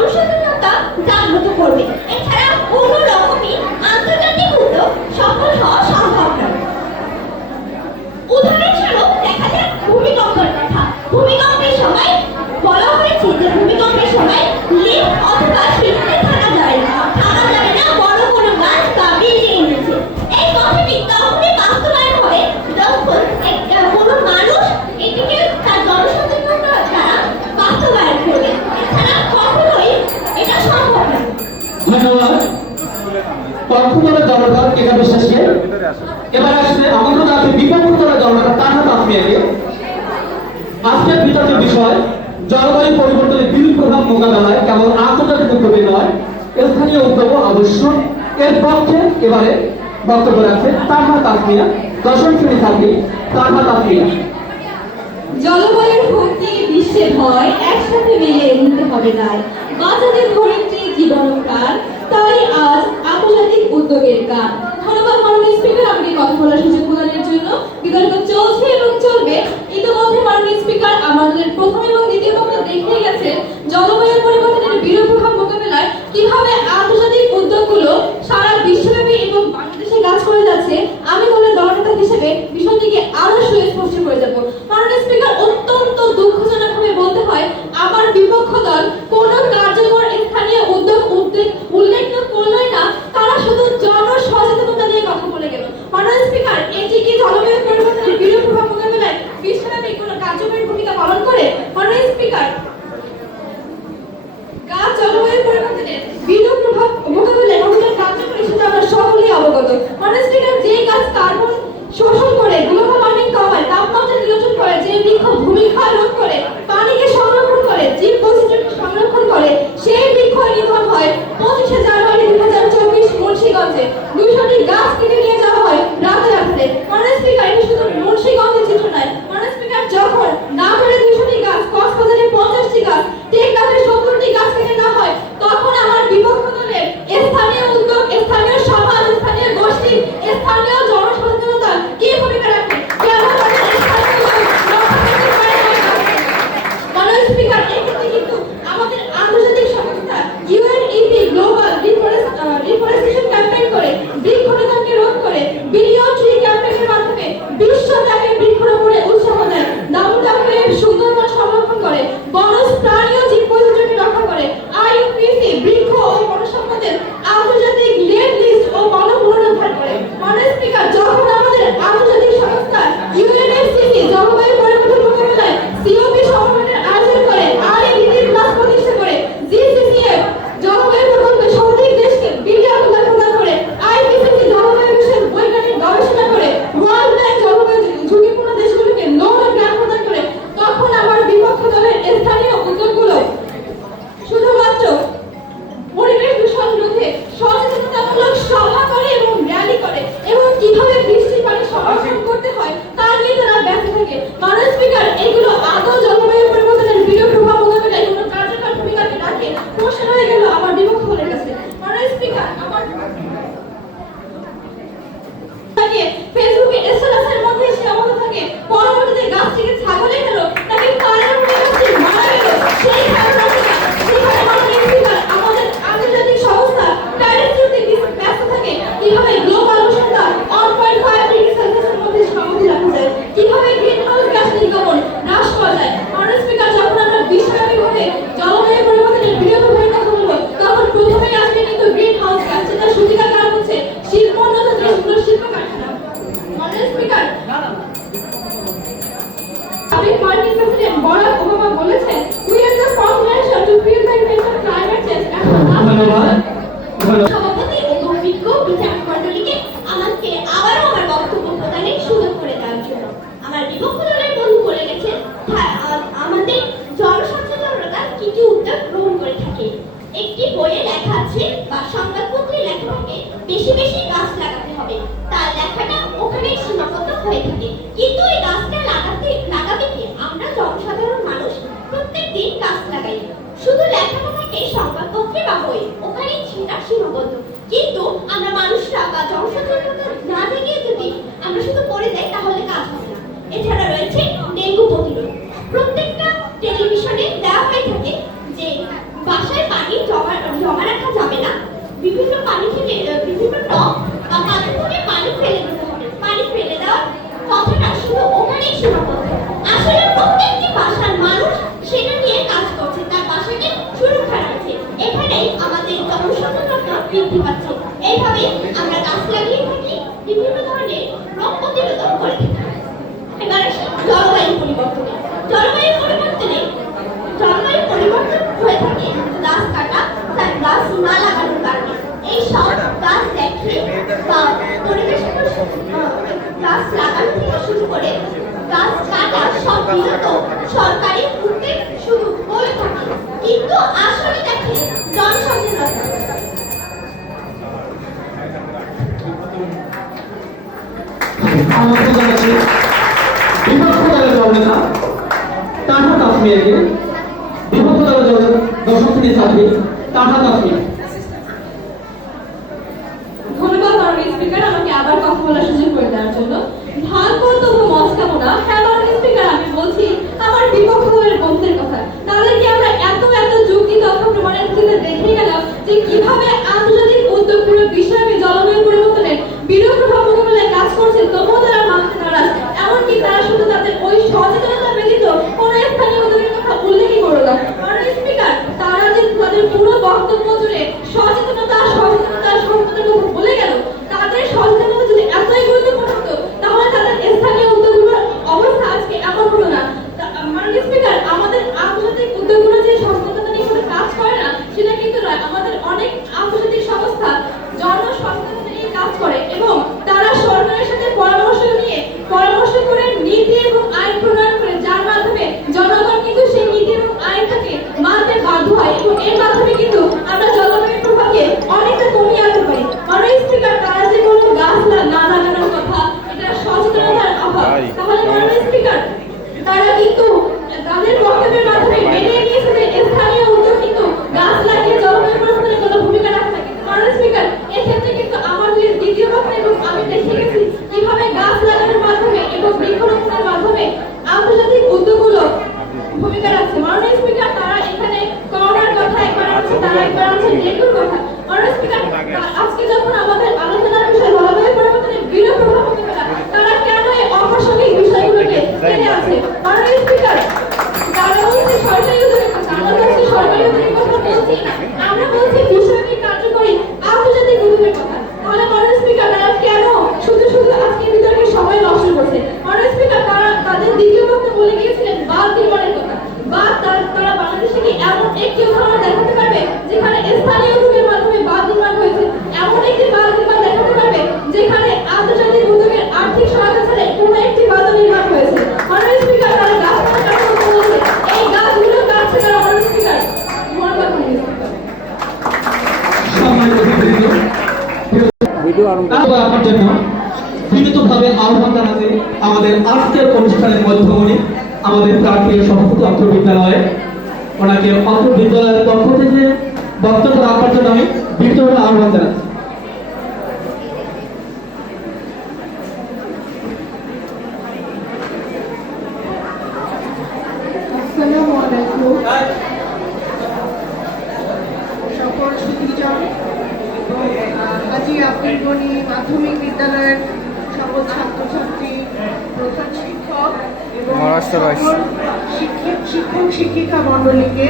জনসচেতনতা জাগ্রত করবে এছাড়া কোনো রকমই আন্তর্জাতিক উদ্যোগ সফল হওয়া সম্ভব নয় উদাহরণস্বরূপ দেখা যাক ভূমিকম্পের কথা ভূমিকম্পের সময় বলা হয়েছে যে ভূমিকম্পের সময় লিফট অথবা সিঁড়িতে থাকা যায় না থাকা যায় না বড় কোনো গাছ বা বিল্ডিং এর নিচে এই কথাটি তখনই বাস্তবায়ন হবে যখন একটা কোনো মানুষ এটিকে তার জনসচেতনতা দ্বারা বাস্তবায়ন করবে এছাড়া কখনোই এটা সম্ভব নয় ধন্যবাদ পক্ষতলের জনতা কেকা বিশ্বাসকে এবার আসছে আমাদের জনতা আজকের বিতর্কের বিষয় জলবায়ু পরিবর্তনের বিরূপ প্রভাব মোকাবেলায় কেবল আন্তর্জাতিক উদ্যোগে নয় স্থানীয় উদ্যোগও আবশ্যক এর পক্ষে এবারে বক্তব্য রাখছে তাহা তাসমিয়া। দশম শ্রেণি ছাত্রী তাহা তাসমিয়া। জলবায়ুর হুমকি বিশ্বের ভয় একসাথে মিলে নিতে হবে তাই বাঁচাতে ধরিত্রী জীবনকার তাই আজ আন্তর্জাতিক উদ্যোগের ধন্যবাদ মাননীয় স্পিকার আমাকে কথা বলার সুযোগ প্রদানের জন্য বিতর্ক চলছে এবং চলবে। ইতিমধ্যে মাননীয় স্পিকার আমাদের প্রথম এবং দ্বিতীয় বক্তা দেখে গেছে জলবায়ু পরিবর্তনের বিরূপ প্রভাব মোকাবেলায় কীভাবে আন্তর্জাতিক উদ্যোগগুলো সারা বিশ্বব্যাপী এবং বাংলাদেশে কাজ করে যাচ্ছে, আমি কোনো দলনেতা হিসেবে বিষয়টিকে আরও সুস্পষ্ট করে যাব মাননীয় স্পিকার অত্যন্ত দুঃখজনকভাবে বলতে হয় আমার বিপক্ষ দল কোন কার্যকর স্থানীয় উদ্যোগ উদ্যোগ উল্লেখ তো করলোই না তারা শুধু জনসচেতনতা নিয়ে কথা বলে গেল মাননীয় স্পিকার এটি কি জলবায়ু পরিবর্তনের বিরূপ প্রভাব মোকাবেলায় বিশ্বব্যাপী কোনো কার্যকরী ভূমিকা পালন করে মাননীয় স্পিকার গাছ জলবায়ু পরিবর্তনের বিরূপ প্রভাব মোকাবিলায় কতটা কার্যকরী সেটা আমরা সকলেই অবগত মানুষটিকে যে গাছ কার্বন শোষণ করে গ্লোবাল ওয়ার্মিং কমায় তাপমাত্রা বৃক্ষ ভূমিক্ষয় রোধ করে সাবেক মার্কিন প্রেসিডেন্ট বলেছেন we are the first nation to feel the effects of climate change ধন্যবাদ। ধন্যবাদ। সভাপতি ও অভিজ্ঞ বিচারক মণ্ডলীকে আমাকে আবারও আমার বক্তব্য প্রদানের সুযোগ করে দেওয়ার জন্য। আমার বিপক্ষ দলের বন্ধু বলে গেছে হ্যাঁ, আ- আমাদের জনসচেতনতা কি কি উদ্যোগ গ্রহণ করে থাকে? একটি বইয়ে লেখা আছে বা সংবাদপত্রে লেখা থাকে বেশি বেশি শুধু লেখাপড়াকে সংবাদপত্রে বা বই। ওখানেই সেটা সীমাবদ্ধ। কিন্তু আমরা মানুষরা বা জনসাধারণতা না জেগে যদি আমরা শুধু পড়ে দেয় তাহলে কাজ হবে না। এছাড়া রয়েছে ডেঙ্গু প্রতিরোধ। প্রত্যেকটা টেলিভিশনে দেওয়া হয়ে থাকে যে বাসায় পানি জমা জমা রাখা যাবে না। বিভিন্ন পানি ফেলে, বিভিন্ন টপ বা পানি ফেলে পানি ফেলে সরকারি আমাকে আবার কথা বলার সুযোগ করে দেওয়ার জন্য। ঢাল তো বলছি, আমার বিপক্ষ দলের কথা। তাহলে কি আমরা এত এত যুক্তি, তথ্য প্রমাণের ভিত্তিতে দেখে গেলাম যে কীভাবে আন্তর্জাতিক উদ্যোগগুলো বিশ্বব্যাপী জলবায়ু পরিবর্তনের বিরূপ প্রভাব মোকাবেলায় কাজ করছে, তবুও তারা মানতে নারাজ এমনকি তারা শুধু তাদের ওই সচেতনতা ব্যতীত কোনো স্থানীয় উদ্যোগের কথা উল্লেখই করল না। কারণ স্পিকার, তারা যে তাদের পুরো বক্তব্য জুড়ে সাথে আমাদের আজকের অনুষ্ঠানের মধ্যমণি আমাদের প্রার্থীর সংস্কৃত অর্থ বিদ্যালয়ে ওনাকে অর্থ বিদ্যালয়ের পক্ষ থেকে বক্তব্য রাখার জন্য আমি বিদ্রোহের আহ্বান জানাচ্ছি। মহারাষ্ট্র শিক্ষক, শিক্ষিকা মণ্ডলীকে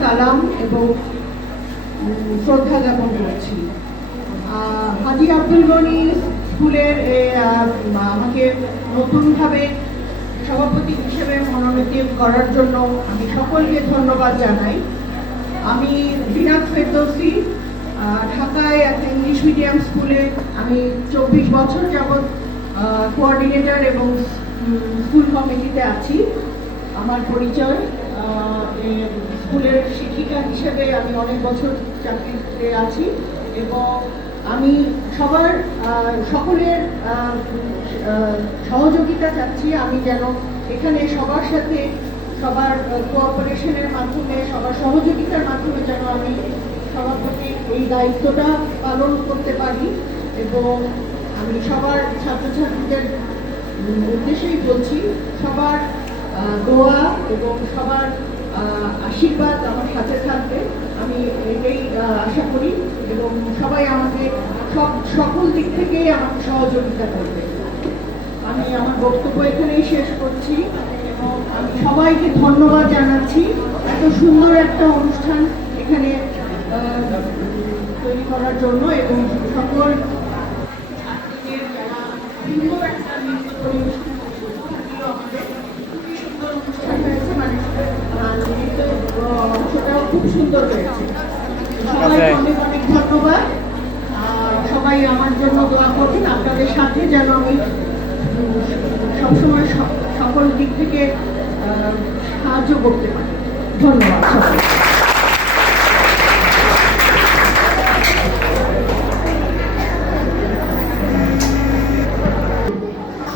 সালাম এবং শ্রদ্ধা জ্ঞাপন করছি। হাজি আব্দুল গনি স্কুলের আমাকে নতুনভাবে সভাপতি হিসেবে মনোনীত করার জন্য আমি সকলকে ধন্যবাদ জানাই। আমি বিনাথ ফেরদৌসি ঢাকায় একটা ইংলিশ মিডিয়াম স্কুলে আমি চব্বিশ বছর যাবৎ কোঅর্ডিনেটর এবং স্কুল কমিটিতে আছি। আমার পরিচয় স্কুলের শিক্ষিকা হিসেবে আমি অনেক বছর চাকরিতে আছি এবং আমি সবার সকলের সহযোগিতা চাচ্ছি। আমি যেন এখানে সবার সাথে সবার কোঅপারেশনের মাধ্যমে, সবার সহযোগিতার মাধ্যমে যেন আমি সবার প্রতি এই দায়িত্বটা পালন করতে পারি এবং আমি সবার ছাত্রছাত্রীদের উদ্দেশ্যেই বলছি, সবার দোয়া এবং সবার আশীর্বাদ আমার সাথে থাকবে। আমি এটাই আশা করি এবং সবাই আমাকে সব, সকল দিক থেকেই আমাকে সহযোগিতা করবে। আমি আমার বক্তব্য এখানেই শেষ করছি এবং আমি সবাইকে ধন্যবাদ জানাচ্ছি। এত সুন্দর একটা অনুষ্ঠান এখানে তৈরি করার জন্য ধন্যবাদ সবাই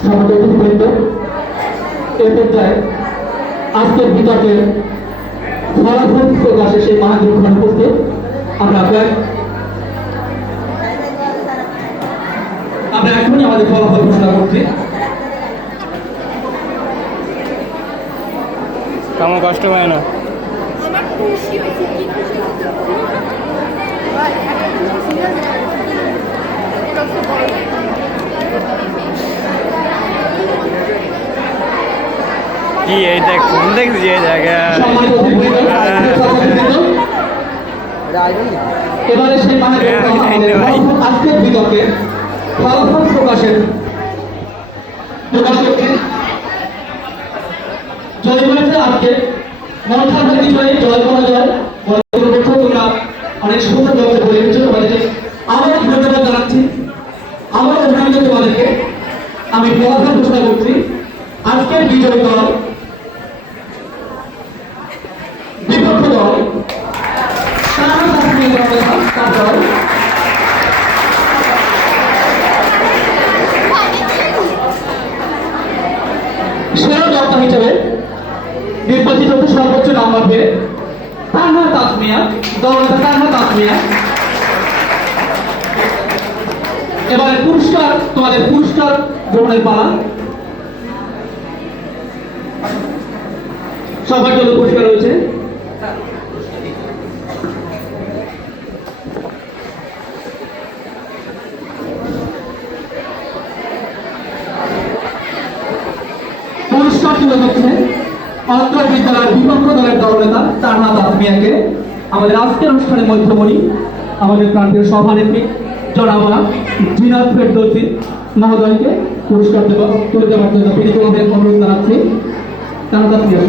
সমাজের অতিথিবৃন্দ এ পর্যায়ে আজকের বিতর্কের ফলাফল প্রকাশে সেই মহাগ্রহণ উপস্থিত আমরা আমরা এখনই আমাদের ফলাফল ঘোষণা করছি কষ্ট হয় না। কি এই দেখ ফোন দেখছি এই জায়গা এবারে সেই মহাগ্রহণ আজকের বিতর্কে ফলাফল প্রকাশের প্রকাশ করছি জয় করেছে আজকে। মনসার বিজয়ে জয় করা যায়। বলে তোমরা অনেক সুন্দর করতে বলে এর জন্য তোমাদেরকে আবার ধন্যবাদ জানাচ্ছি আবার অভিনন্দন তোমাদেরকে আমি ফলাফল ঘোষণা করছি আজকের বিজয় দল বিপক্ষ দল সারা শাসনীয় তার দল সেরা বক্তা হিসেবে নির্বাচিত হতে নাম্বার পেয়ে তানহা তাসমিয়া দলনেতা তানহা তাসমিয়া এবারে পুরস্কার, তোমাদের পুরস্কার গ্রহণের পালা। সবার জন্য পুরস্কার রয়েছে পুরস্কার তুলে দিচ্ছে অন্ধ্র বিদ্যালয়ের বিপক্ষ দলের দলনেতা তারনাথ আত্মিয়াকে আমাদের আজকের অনুষ্ঠানে মধ্যমণি, আমাদের প্রান্তীয় সভানেত্রী জনাবা জিনাত ফেরদৌসি মহোদয়কে পুরস্কার দেওয়া তুলে দেওয়ার জন্য বিনীতভাবে অনুরোধ জানাচ্ছি। তারনা দাসমিয়া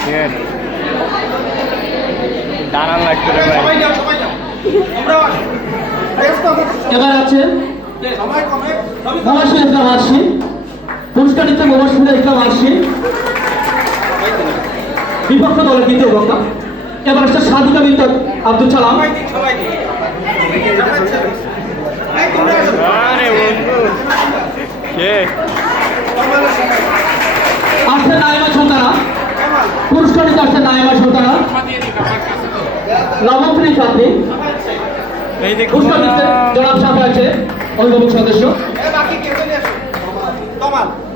ঠিক আছে দাঁড়ান লাগতো রে ভাই এবার আছে মোবাশির ইসলাম আরশি পুরস্কার দিচ্ছে মোবাশির ইসলাম আরশি বিপক্ষ দলের দ্বিতীয় বক্তা আসছে সাদিকা বিন্ত আব্দুল সালাম। আসছে নাইমা আসছে নাইমা পুরস্কার দিচ্ছে জনাব আছে সদস্য।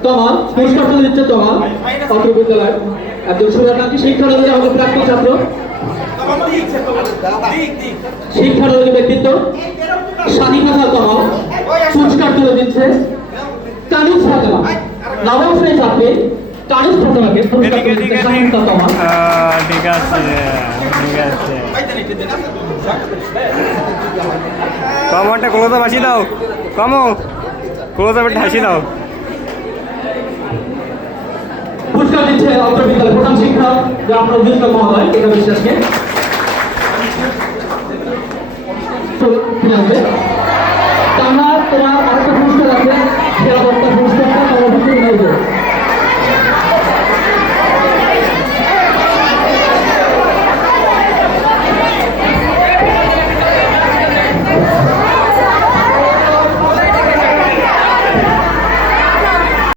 তমাল, পুরস্কার দিচ্ছে তমাল। অত্র বিদ্যালয় একজন সুরাটাকি শিক্ষানন্দী ছাত্র। শিক্ষানন্দী ব্যক্তিত্ব তমাল পুরস্কার তুলে দিচ্ছে তানিস ফাতেমা নবম শ্রেণির ছাত্রী তানিস ফাতেমাকে পুরস্কার ক্লোজ আপ হাসি দাও। কমো। ক্লোজ আপ হাসি দাও। পুরস্কার দিচ্ছে অত্র বিদ্যালয়ের প্রধান শিক্ষক যা আপনার উদ্দেশ্য মহোদয় এটা বিশ্বাসকে ঠিক আছে তা আমরা তোমার আরেকটা পুরস্কার আছে বক্তা